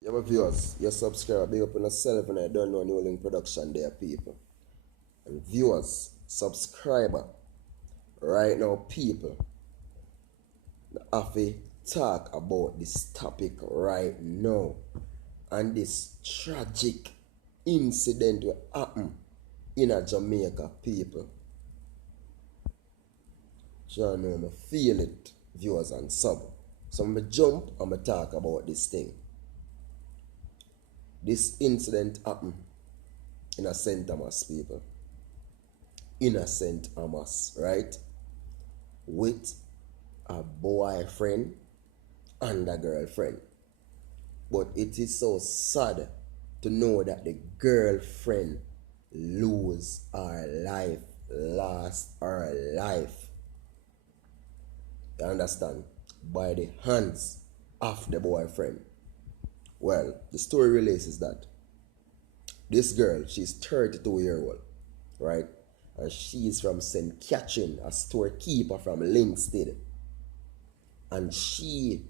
Yeah, my viewers, your subscriber, big up on yourself and I don't know new link production there, people. And viewers, subscriber, right now, people, I have to talk about this topic right now. And this tragic incident will happen in a Jamaica, people. So I know I feel it, viewers and sub. So I'm going to jump and I'm talk about this thing. This incident happened in a St. Thomas, people. In a St. Thomas, right? With a boyfriend and a girlfriend. But it is so sad to know that the girlfriend lose her life, lost her life. You understand? By the hands of the boyfriend. Well, the story releases that this girl, she's 32-year old, right? And she's from St. Catherine, a storekeeper from Linstead. And she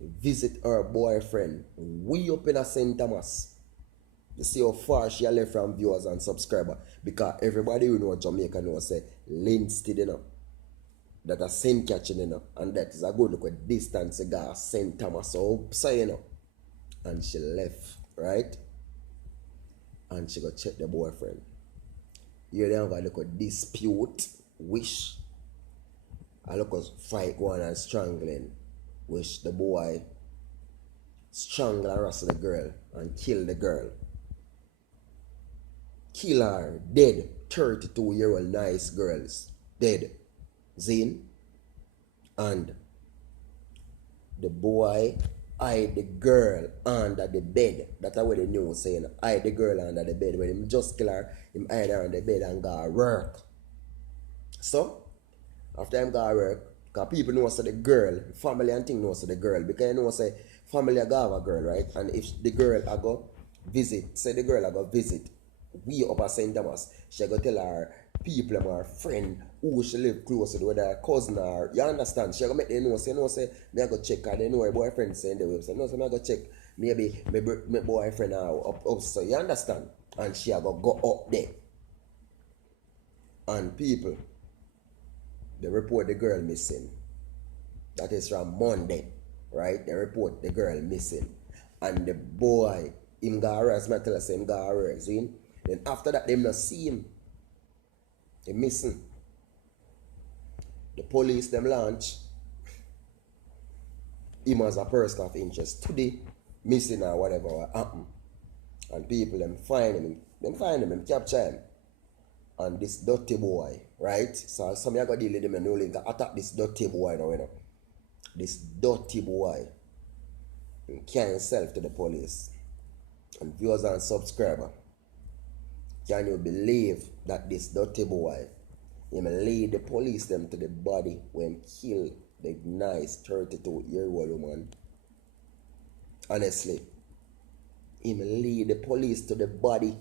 visit her boyfriend way up in a St. Thomas. You see how far she left from viewers and subscribers. Because everybody who know Jamaica knows say Linstead, you know. That a St. Catherine, you know. And that is a good look at distance ago, St. Thomas upside, you know. And she left, right? And she go check the boyfriend. Here they have a look at dispute, wish. I look at fight going and strangling. Which the boy strangle and wrestle the girl and kill the girl. Kill her, dead. 32-year-old nice girls, dead. Zine. And the boy hide the girl under the bed. That's what the news saying. Hide the girl under the bed. When him just kill her, him hide her on the bed and go work. So, after him go work, because people know say the girl, family and thing know say the girl, because you know say family go have a girl, right? And if the girl I go visit, say the girl I go visit, we up at St. Thomas, she go tell her people and her friend who she live close to, whether her cousin or, you understand, she go make them know, say, me I go check her, they know her boyfriend saying the website, no, so me I go check, maybe my boyfriend up, so you understand? And she go up there. And people, they report the girl missing. That is from Monday, right? They report the girl missing. And the boy, him got arrested, I tell us him got arrested. Then after that, them not see him. He missing. The police, them launch him as a person of interest today, missing or whatever happened. And people, them find him, them capture him. And this dirty boy, right? So some of you got to deal with him and no link. Attack this dirty boy now, you know. This dirty boy carry himself to the police. And viewers and subscribers, can you believe that this dirty boy him lead the police them to the body when kill the nice 32-year-old woman? Honestly, him lead the police to the body.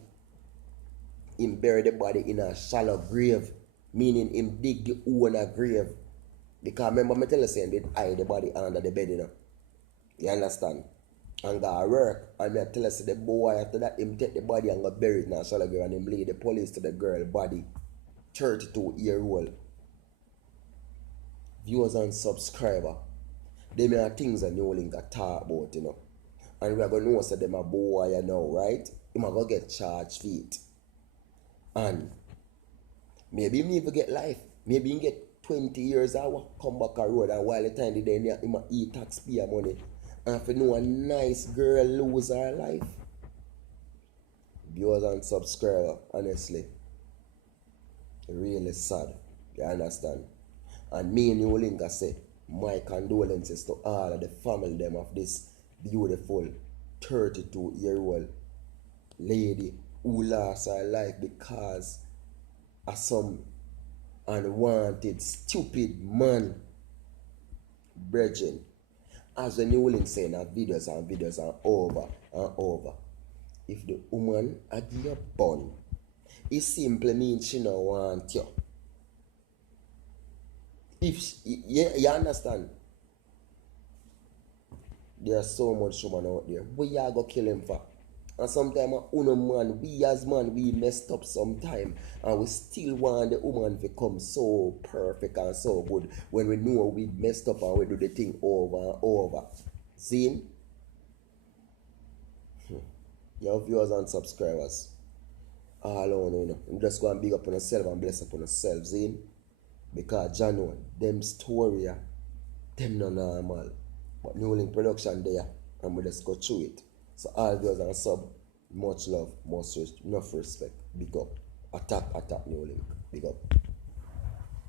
Him bury the body in a shallow grave, meaning him dig the own a grave. Because remember me tell you saying they hide the body under the bed, you know. You understand? And go work. And me tell you say the boy after that him take the body and go bury it in a shallow grave and him lead the police to the girl body. 32-year-old. Viewers and subscriber. Them are things that no link talk about, you know. And we are gonna know say them a boy, you know, right? Him a go get charged for it. And maybe him even get life. Maybe he get 20 years or come back a road, and while the time they then him a eat taxpayer money. And if you know a nice girl lose her life. Viewers and subscriber, honestly. Really sad. You understand? And me and you link I say my condolences to all of the family them of this beautiful 32-year-old lady who lost her life because of some unwanted stupid man. Brethren, as the new link saying that videos and over and over. If the woman a give you bun, it simply means she no want you. If she, you understand? There's so much woman out there. What you go kill him for? And sometimes uno man, we as man, we messed up sometime and we still want the woman to come so perfect and so good when we know we messed up and we do the thing over and over. See? Your viewers and subscribers. All on you know. I'm just going to big up on yourself and bless up on yourself, see? Because John know, them story, them no normal. But New Link production there, and we just go through it. So all viewers and sub, much love, much enough respect. Big up. Attack, New Link. Big up.